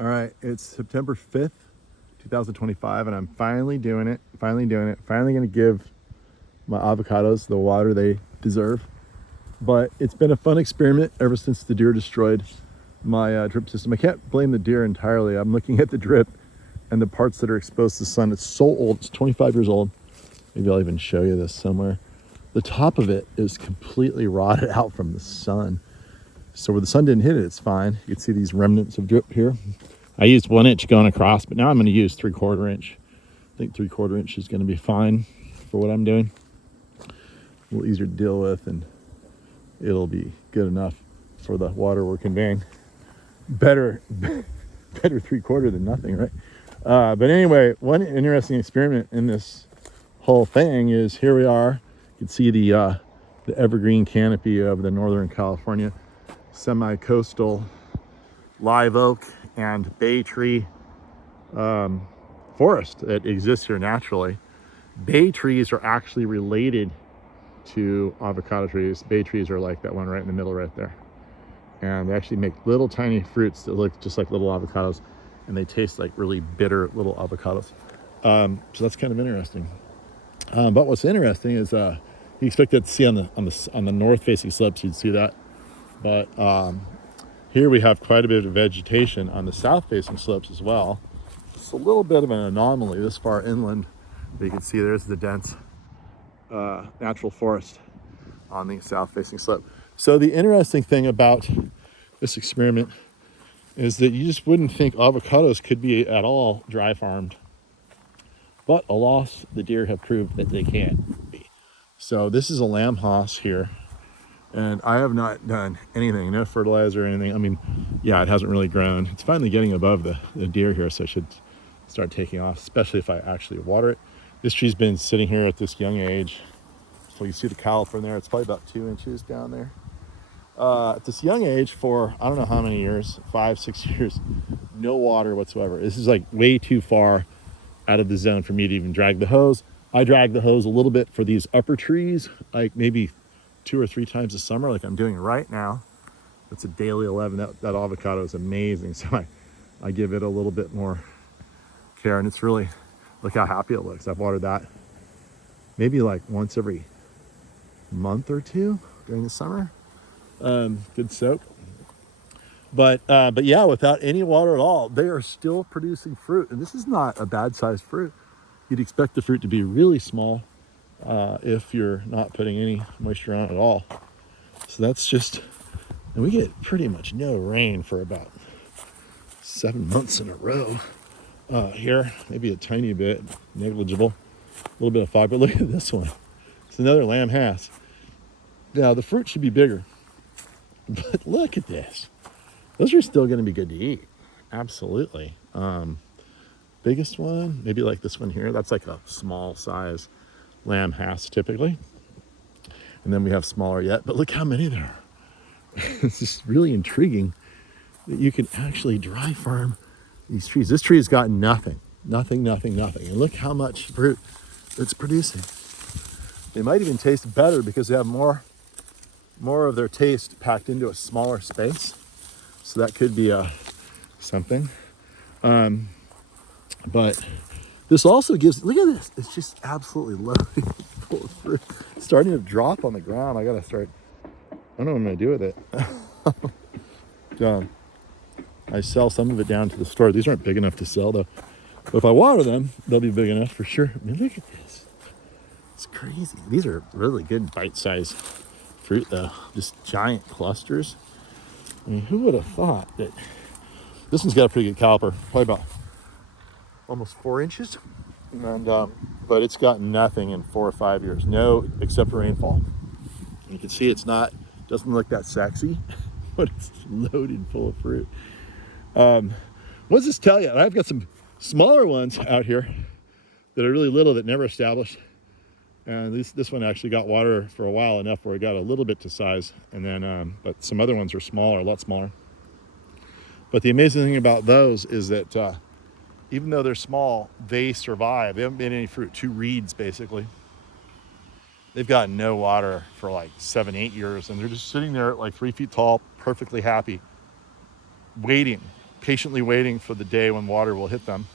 All right, it's September 5th, 2025, and I'm finally doing it. Finally going to give my avocados the water they deserve. But it's been a fun experiment ever since the deer destroyed my drip system. I can't blame the deer entirely. I'm looking at the drip and the parts that are exposed to the sun. It's so old, it's 25 years old. Maybe I'll even show you this somewhere. The top of it is completely rotted out from the sun. So where the sun didn't hit it, it's fine. You can see these remnants of drip here. I used 1 inch going across, but now I'm going to use 3/4 inch. I think 3/4 inch is going to be fine for what I'm doing. A little easier to deal with, and it'll be good enough for the water we're conveying. Better 3/4 than nothing, right? But anyway, one interesting experiment in this whole thing is here we are. You can see the evergreen canopy of the Northern California semi-coastal live oak and bay tree forest that exists here naturally. Bay trees are actually related to avocado trees. Bay trees are like that one right in the middle right there. And they actually make little tiny fruits that look just like little avocados, and they taste like really bitter little avocados. So that's kind of interesting. But what's interesting is you expect to see on the north facing slopes, you'd see that. But here we have quite a bit of vegetation on the south facing slopes as well. It's a little bit of an anomaly this far inland. But you can see there's the dense natural forest on the south facing slope. So the interesting thing about this experiment is that you just wouldn't think avocados could be at all dry farmed. But alas, the deer have proved that they can be. So this is a lamb house here. And I have not done anything, no fertilizer or anything. I mean, yeah, it hasn't really grown. It's finally getting above the deer here, so I should start taking off, especially if I actually water it. This tree's been sitting here at this young age. So you see the caliper there. It's probably about 2 inches down there. At this young age for, I don't know how many years, 5-6 years, no water whatsoever. This is like way too far out of the zone for me to even drag the hose. I drag the hose a little bit for these upper trees, like maybe 2 or 3 times a summer, like I'm doing right now. It's a daily 11. That avocado is amazing. So I give it a little bit more care, and it's really, look how happy it looks. I've watered that maybe like once every month or two during the summer. Good soak. But yeah, without any water at all, they are still producing fruit. And this is not a bad sized fruit. You'd expect the fruit to be really small if you're not putting any moisture on at all. So that's just, and we get pretty much no rain for about 7 months in a row here. Maybe a tiny bit, negligible, a little bit of fog. But look at this one. It's another lamb house. Now the fruit should be bigger, but look at this. Those are still going to be good to eat. Absolutely. Biggest one, maybe like this one here. That's like a small size lamb house typically. And then we have smaller yet, but look how many there are. It's just really intriguing that you can actually dry farm these trees. This tree has got nothing. And look how much fruit it's producing. They might even taste better because they have more of their taste packed into a smaller space. So that could be something. But this also gives, look at this. It's just absolutely loaded full of fruit. It's starting to drop on the ground. I gotta start, I don't know what I'm gonna do with it. I sell some of it down to the store. These aren't big enough to sell though. But if I water them, they'll be big enough for sure. I mean, look at this. It's crazy. These are really good bite-sized fruit though. Just giant clusters. I mean, who would have thought that this one's got a pretty good caliper, probably about almost 4 inches. And but it's got nothing in 4 or 5 years, no, except for rainfall. You can see it's not, doesn't look that sexy, but it's loaded full of fruit. What does this tell you? I've got some smaller ones out here that are really little that never established. And this one actually got water for a while, enough where it got a little bit to size. And then, but some other ones are smaller, a lot smaller. But the amazing thing about those is that even though they're small, they survive. They haven't been any fruit, 2 reeds basically. They've gotten no water for like 7-8 years, and they're just sitting there at like 3 feet tall, perfectly happy, waiting patiently waiting for the day when water will hit them.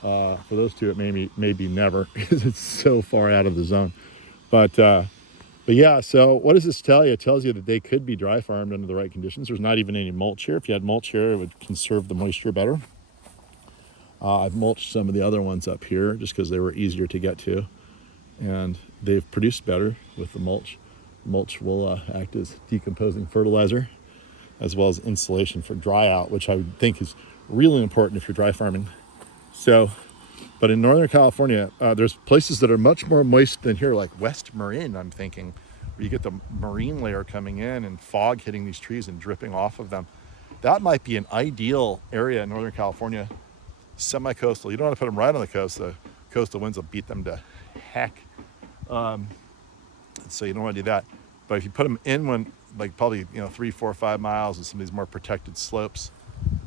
For those two, it may be never because it's so far out of the zone. But yeah, so what does this tell you? It tells you that they could be dry farmed under the right conditions. There's not even any mulch here. If you had mulch here, it would conserve the moisture better. I've mulched some of the other ones up here just because they were easier to get to, and they've produced better with the mulch. Mulch will act as decomposing fertilizer as well as insulation for dry out, which I would think is really important if you're dry farming. So, but in Northern California, there's places that are much more moist than here, like West Marin, I'm thinking, where you get the marine layer coming in and fog hitting these trees and dripping off of them. That might be an ideal area in Northern California, semi-coastal. You don't want to put them right on the coast. The coastal winds will beat them to heck. So you don't want to do that. But if you put them in when, like probably 3, 4, 5 miles and some of these more protected slopes,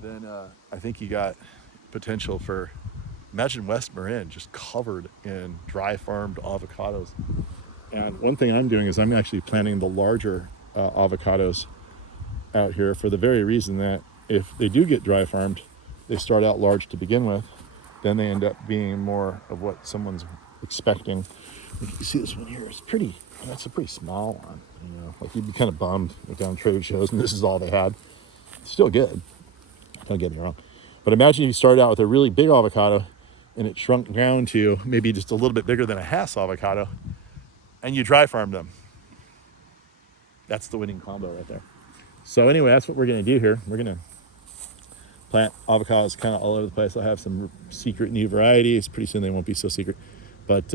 then I think you got potential for, imagine West Marin just covered in dry farmed avocados. And one thing I'm doing is I'm actually planting the larger avocados out here for the very reason that if they do get dry farmed, they start out large to begin with, then they end up being more of what someone's expecting. Like you see this one here, it's pretty, that's a pretty small one, like you'd be kind of bummed like down trade shows and this is all they had. It's still good, don't get me wrong. But imagine if you started out with a really big avocado and it shrunk down to maybe just a little bit bigger than a Hass avocado and you dry farmed them. That's the winning combo right there. So anyway, that's what we're gonna do here. We're gonna plant avocados kind of all over the place. I'll have some secret new varieties. Pretty soon they won't be so secret. But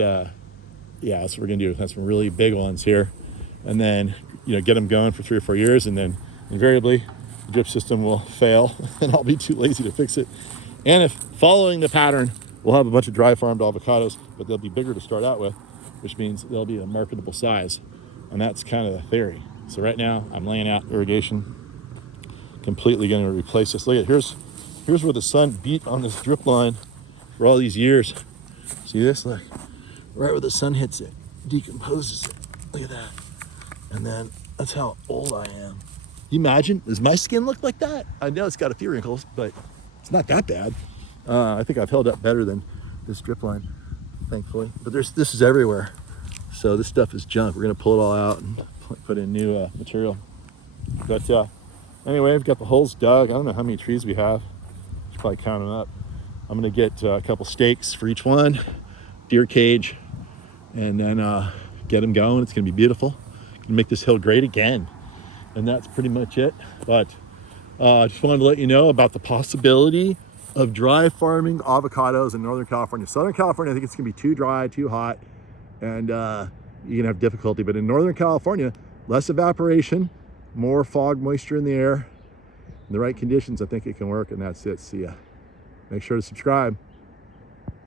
yeah, that's what we're gonna do. Have some really big ones here. And then, get them going for 3 or 4 years, and then invariably the drip system will fail and I'll be too lazy to fix it. And if following the pattern, we'll have a bunch of dry farmed avocados, but they'll be bigger to start out with, which means they'll be a marketable size. And that's kind of the theory. So right now I'm laying out irrigation, completely going to replace this. Look at, here's where the sun beat on this drip line for all these years. See this? Look, right where the sun hits it, decomposes it. Look at that. And then that's how old I am. You imagine, does my skin look like that? I know it's got a few wrinkles, but it's not that bad. I think I've held up better than this drip line, thankfully. But this is everywhere. So this stuff is junk. We're gonna pull it all out and put in new material. But anyway, I've got the holes dug. I don't know how many trees we have. Should probably count them up. I'm gonna get a couple stakes for each one, deer cage, and then get them going. It's gonna be beautiful. Gonna make this hill great again. And that's pretty much it. But I just wanted to let you know about the possibility of dry farming avocados in Northern California. Southern California, I think it's gonna be too dry, too hot, and you're gonna have difficulty. But in Northern California, less evaporation, more fog, moisture in the air, in the right conditions, I think it can work. And that's it. See ya. Make sure to subscribe.